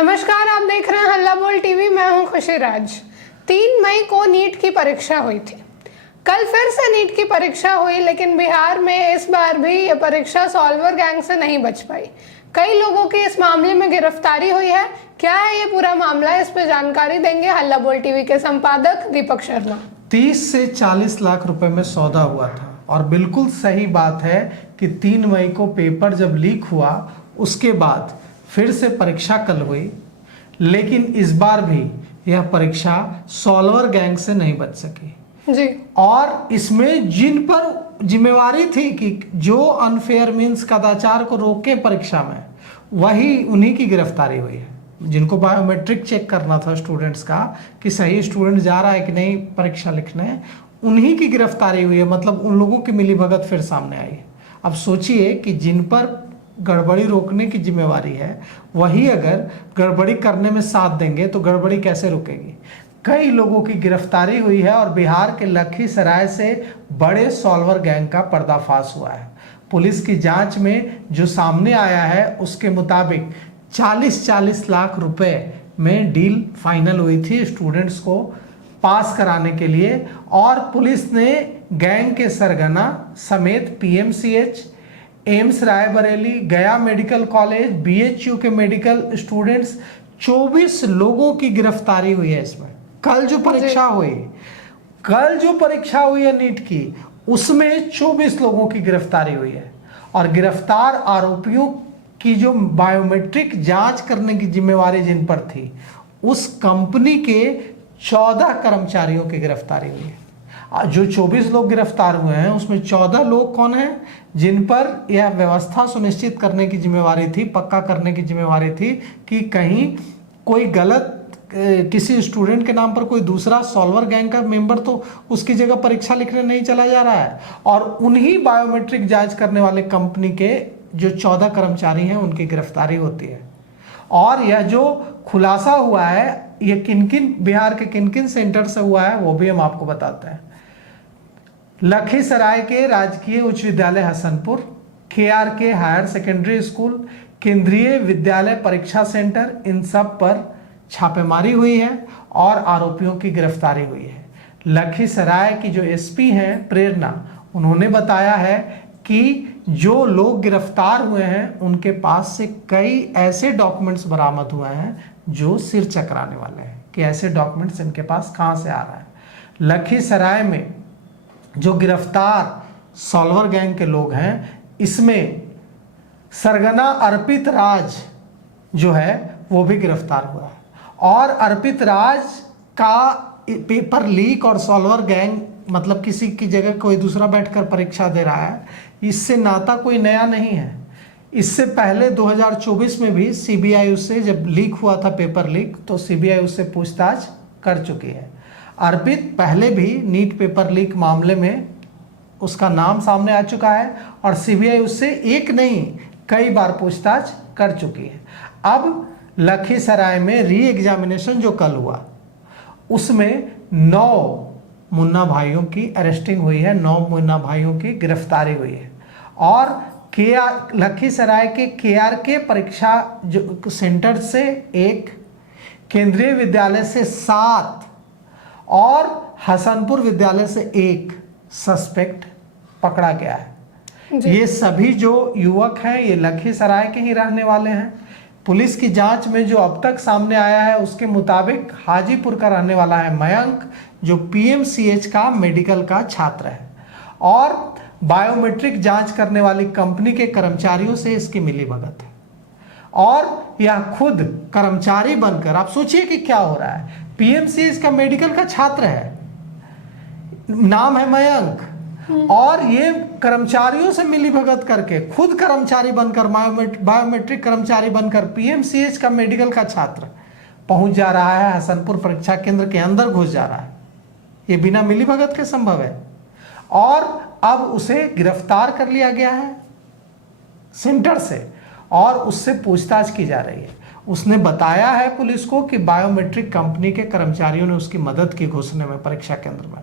नमस्कार, आप देख रहे हैं हल्ला बोल टीवी। मैं हूं खुशी राज। 3 मई को नीट की परीक्षा हुई थी। कल फिर से नीट की परीक्षा हुई, लेकिन बिहार में इस बार भी ये परीक्षा सॉल्वर गैंग से नहीं बच पाई। कई लोगों की इस मामले में गिरफ्तारी हुई है। क्या है ये पूरा मामला, इस पे जानकारी देंगे हल्ला बोल टीवी के संपादक दीपक शर्मा। 30 से 40 लाख रुपए में सौदा हुआ था और बिल्कुल सही बात है कि 3 मई को पेपर जब लीक हुआ उसके बाद फिर से परीक्षा कल हुई, लेकिन इस बार भी यह परीक्षा सॉल्वर गैंग से नहीं बच सकी जी। और इसमें जिन पर जिम्मेवारी थी कि जो अनफेयर मीन्स कदाचार को रोके परीक्षा में, वही उन्हीं की गिरफ्तारी हुई है। जिनको बायोमेट्रिक चेक करना था स्टूडेंट्स का कि सही स्टूडेंट जा रहा है कि नहीं परीक्षा लिखने, उन्हीं की गिरफ्तारी हुई है। मतलब उन लोगों की मिलीभगत फिर सामने आई है। अब सोचिए कि जिन पर गड़बड़ी रोकने की जिम्मेवारी है, वही अगर गड़बड़ी करने में साथ देंगे तो गड़बड़ी कैसे रुकेगी। कई लोगों की गिरफ्तारी हुई है और बिहार के लखीसराय से बड़े सॉल्वर गैंग का पर्दाफाश हुआ है। पुलिस की जांच में जो सामने आया है उसके मुताबिक 40-40 लाख रुपए में डील फाइनल हुई थी स्टूडेंट्स को पास कराने के लिए, और पुलिस ने गैंग के सरगना समेत पीएमसीएच, एम्स रायबरेली, गया मेडिकल कॉलेज, बीएचयू के मेडिकल स्टूडेंट्स 24 लोगों की गिरफ्तारी हुई है इसमें। कल जो परीक्षा हुई है नीट की, उसमें 24 लोगों की गिरफ्तारी हुई है। और गिरफ्तार आरोपियों की जो बायोमेट्रिक जांच करने की जिम्मेवारी जिन पर थी, उस कंपनी के 14 कर्मचारियों की गिरफ्तारी हुई है। जो 24 लोग गिरफ्तार हुए हैं उसमें 14 लोग कौन हैं, जिन पर यह व्यवस्था सुनिश्चित करने की जिम्मेवारी थी, पक्का करने की जिम्मेवारी थी कि कहीं कोई गलत किसी स्टूडेंट के नाम पर कोई दूसरा सॉल्वर गैंग का मेंबर तो उसकी जगह परीक्षा लिखने नहीं चला जा रहा है। और उन्हीं बायोमेट्रिक जांच करने वाले कंपनी के जो 14 कर्मचारी हैं उनकी गिरफ्तारी होती है। और यह जो खुलासा हुआ है ये किन-किन बिहार के किन-किन सेंटर से हुआ है वो भी हम आपको बताते हैं। लखीसराय के राजकीय उच्च विद्यालय Hasanpur, KRK higher secondary school, केंद्रीय विद्यालय परीक्षा सेंटर, इन सब पर छापेमारी हुई है और आरोपियों की गिरफ्तारी हुई है। लखीसराय की जो एसपी हैं प्रेरणा, उन्होंने बताया है कि जो लोग गिरफ्तार हुए हैं उनके पास से कई ऐसे डॉक्यूमेंट्स बरामद हुए हैं जो सिर चकराने वाले हैं कि ऐसे डॉक्यूमेंट्स इनके पास कहां से आ रहा है। लखीसराय में जो गिरफ्तार सॉल्वर गैंग के लोग हैं, इसमें सरगना अर्पित राज जो है वो भी गिरफ्तार हुआ है। और अर्पित राज का पेपर लीक और सॉल्वर गैंग, मतलब किसी की जगह कोई दूसरा बैठकर परीक्षा दे रहा है, इससे नाता कोई नया नहीं है। इससे पहले 2024 में भी सीबीआई उससे, जब लीक हुआ था पेपर लीक, तो सीबीआई उससे पूछताछ कर चुकी है। अर्पित पहले भी नीट पेपर लीक मामले में उसका नाम सामने आ चुका है और सीबीआई उससे एक नहीं कई बार पूछताछ कर चुकी है। अब लखीसराय में री एग्जामिनेशन जो कल हुआ उसमें 9 मुन्ना भाइयों की अरेस्टिंग हुई है, 9 मुन्ना भाइयों की गिरफ्तारी हुई है। और लखीसराय के केआरके परीक्षा जो सेंटर से 1, केंद्रीय विद्यालय से 7 और हसनपुर विद्यालय से 1 सस्पेक्ट पकड़ा गया है। ये सभी जो युवक हैं ये लखीसराय के ही रहने वाले हैं। पुलिस की जांच में जो अब तक सामने आया है उसके मुताबिक हाजीपुर का रहने वाला है मयंक, जो पीएमसीएच का मेडिकल का छात्र है और बायोमेट्रिक जांच करने वाली कंपनी के कर्मचारियों से इसकी मिलीभगत है। और यह खुद कर्मचारी बनकर, आप सोचिए कि क्या हो रहा है, पीएमसीएच का मेडिकल का छात्र है, नाम है मयंक, और ये कर्मचारियों से मिलीभगत करके खुद कर्मचारी बनकर, बायोमेट्रिक कर्मचारी बनकर पीएमसीएच का मेडिकल का छात्र पहुंच जा रहा है, हसनपुर परीक्षा केंद्र के अंदर घुस जा रहा है। ये बिना मिलीभगत के संभव है। और अब उसे गिरफ्तार कर लिया गया है सेंटर से और उससे पूछताछ की जा रही है। उसने बताया है पुलिस को कि बायोमेट्रिक कंपनी के कर्मचारियों ने उसकी मदद की घुसने में परीक्षा केंद्र में,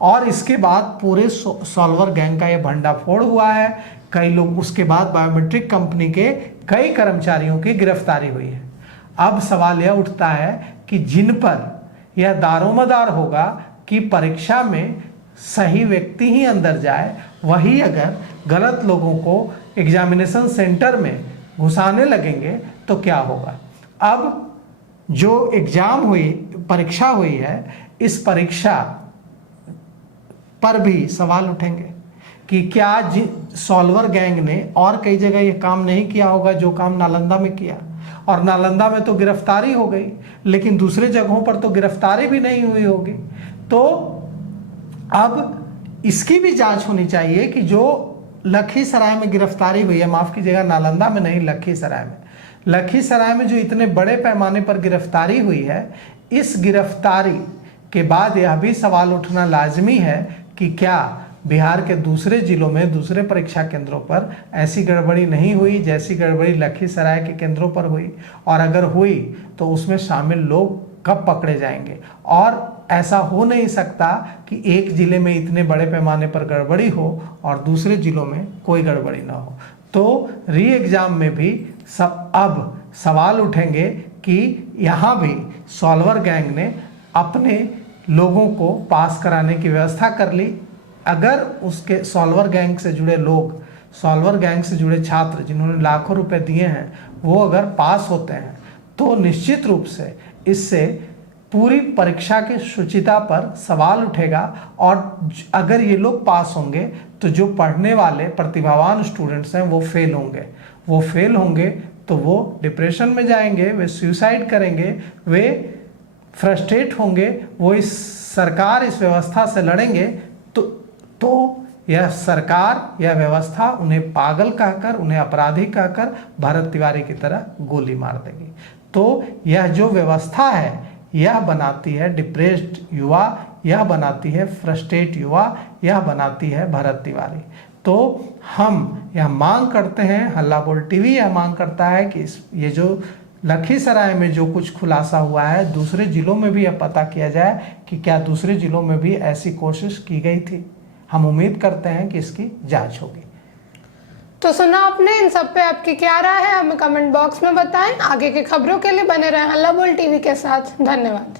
और इसके बाद पूरे सॉल्वर गैंग का यह भंडाफोड़ हुआ है। कई लोग, उसके बाद बायोमेट्रिक कंपनी के कई कर्मचारियों की गिरफ्तारी हुई है। अब सवाल यह उठता है कि जिन पर यह दारोमदार होगा कि परीक्षा में सही व्यक्ति ही अंदर जाए, वही अगर गलत लोगों को एग्जामिनेशन सेंटर में घुसाने लगेंगे तो क्या होगा। अब जो एग्जाम हुई, परीक्षा हुई है, इस परीक्षा पर भी सवाल उठेंगे कि क्या सॉल्वर गैंग ने और कई जगह ये काम नहीं किया होगा जो काम नालंदा में किया, और नालंदा में तो गिरफ्तारी हो गई लेकिन दूसरे जगहों पर तो गिरफ्तारी भी नहीं हुई होगी। तो अब इसकी भी जांच होनी चाहिए कि जो लखीसराय में गिरफ्तारी हुई है, माफ कीजिएगा नालंदा में नहीं, लखीसराय में जो इतने बड़े पैमाने पर गिरफ्तारी हुई है, इस गिरफ्तारी के बाद यह भी सवाल उठना लाजमी है कि क्या बिहार के दूसरे जिलों में, दूसरे परीक्षा केंद्रों पर ऐसी गड़बड़ी नहीं हुई जैसी गड़बड़ी लखीसराय के केंद्रों पर हुई, और अगर हुई तो उसमें शामिल लोग कब पकड़े जाएंगे। और ऐसा हो नहीं सकता कि एक जिले में इतने बड़े पैमाने पर गड़बड़ी हो और दूसरे जिलों में कोई गड़बड़ी ना हो। तो री एग्जाम में भी अब सवाल उठेंगे कि यहाँ भी सॉल्वर गैंग ने अपने लोगों को पास कराने की व्यवस्था कर ली। अगर उसके सॉल्वर गैंग से जुड़े लोग, सॉल्वर गैंग से जुड़े छात्र जिन्होंने लाखों रुपए दिए हैं, वो अगर पास होते हैं तो निश्चित रूप से इससे पूरी परीक्षा की शुचिता पर सवाल उठेगा। और अगर ये लोग पास होंगे तो जो पढ़ने वाले प्रतिभावान स्टूडेंट्स हैं वो फेल होंगे तो वो डिप्रेशन में जाएंगे, वे सुसाइड करेंगे, वे फ्रस्ट्रेट होंगे, वो इस सरकार, इस व्यवस्था से लड़ेंगे तो यह सरकार, यह व्यवस्था उन्हें पागल कहकर, उन्हें अपराधी कहकर भरत तिवारी की तरह गोली मार देगी। तो यह जो व्यवस्था है यह बनाती है डिप्रेस्ड युवा, यह बनाती है फ्रस्ट्रेट युवा, यह बनाती है भरत तिवारी। तो हम यह मांग करते हैं, हल्ला बोल टीवी यह मांग करता है कि ये जो लखीसराय में जो कुछ खुलासा हुआ है, दूसरे जिलों में भी यह पता किया जाए कि क्या दूसरे जिलों में भी ऐसी कोशिश की गई थी। हम उम्मीद करते हैं कि इसकी जांच होगी। तो सुना आपने, इन सब पे आपकी क्या राय है हमें कमेंट बॉक्स में बताएं। आगे की खबरों के लिए बने रहें हल्ला बोल टीवी के साथ। धन्यवाद।